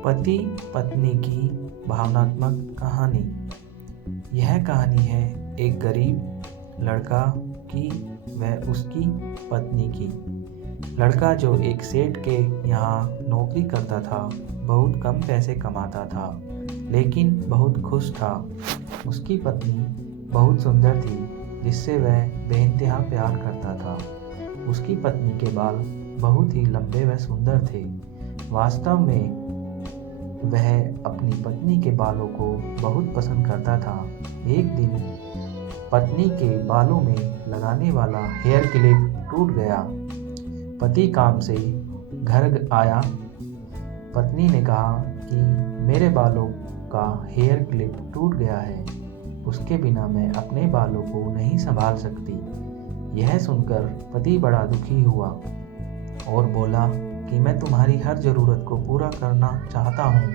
पति पत्नी की भावनात्मक कहानी। यह कहानी है एक गरीब लड़का की व उसकी पत्नी की। लड़का जो एक सेठ के यहाँ नौकरी करता था, बहुत कम पैसे कमाता था, लेकिन बहुत खुश था। उसकी पत्नी बहुत सुंदर थी, जिससे वह बेइंतहा प्यार करता था। उसकी पत्नी के बाल बहुत ही लंबे व सुंदर थे। वास्तव में वह अपनी पत्नी के बालों को बहुत पसंद करता था। एक दिन पत्नी के बालों में लगाने वाला हेयर क्लिप टूट गया। पति काम से घर आया। पत्नी ने कहा कि मेरे बालों का हेयर क्लिप टूट गया है, उसके बिना मैं अपने बालों को नहीं संभाल सकती। यह सुनकर पति बड़ा दुखी हुआ और बोला कि मैं तुम्हारी हर ज़रूरत को पूरा करना चाहता हूँ,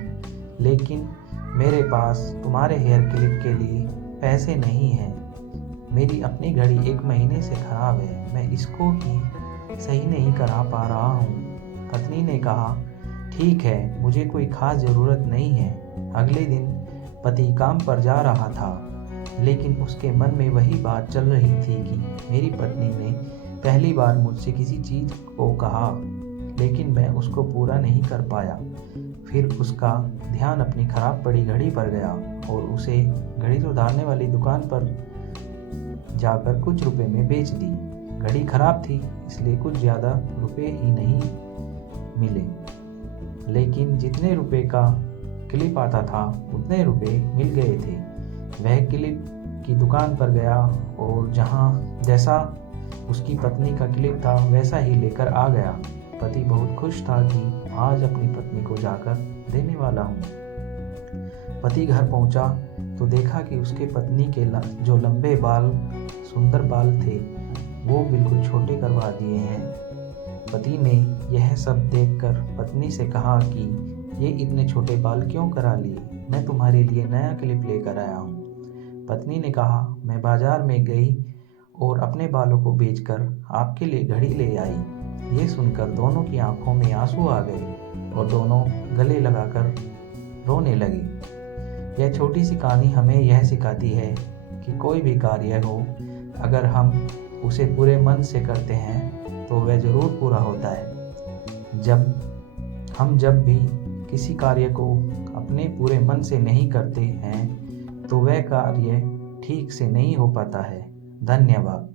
लेकिन मेरे पास तुम्हारे हेयर क्लिप के लिए पैसे नहीं हैं। मेरी अपनी घड़ी 1 महीने से ख़राब है, मैं इसको ही सही नहीं करा पा रहा हूँ। पत्नी ने कहा, ठीक है, मुझे कोई ख़ास ज़रूरत नहीं है। अगले दिन पति काम पर जा रहा था, लेकिन उसके मन में वही बात चल रही थी कि मेरी पत्नी ने पहली बार मुझसे किसी चीज़ को कहा, लेकिन मैं उसको पूरा नहीं कर पाया। फिर उसका ध्यान अपनी खराब पड़ी घड़ी पर गया और उसे घड़ी सुधारने वाली दुकान पर जाकर कुछ रुपए में बेच दी। घड़ी खराब थी, इसलिए कुछ ज़्यादा रुपए ही नहीं मिले, लेकिन जितने रुपए का क्लिप आता था उतने रुपए मिल गए थे। वह क्लिप की दुकान पर गया और जैसा उसकी पत्नी का क्लिप था वैसा ही लेकर आ गया। पति बहुत खुश था कि आज अपनी पत्नी को जाकर देने वाला हूँ। पति घर पहुँचा तो देखा कि उसके पत्नी के जो लंबे बाल, सुंदर बाल थे, वो बिल्कुल छोटे करवा दिए हैं। पति ने यह सब देखकर पत्नी से कहा कि ये इतने छोटे बाल क्यों करा लिए? मैं तुम्हारे लिए नया क्लिप लेकर आया हूँ। पत्नी ने कहा, मैं बाजार में गई और अपने बालों को बेचकर आपके लिए घड़ी ले आई। ये सुनकर दोनों की आंखों में आंसू आ गए और दोनों गले लगाकर रोने लगे। यह छोटी सी कहानी हमें यह सिखाती है कि कोई भी कार्य हो, अगर हम उसे पूरे मन से करते हैं तो वह ज़रूर पूरा होता है। जब भी किसी कार्य को अपने पूरे मन से नहीं करते हैं तो वह कार्य ठीक से नहीं हो पाता है। धन्यवाद।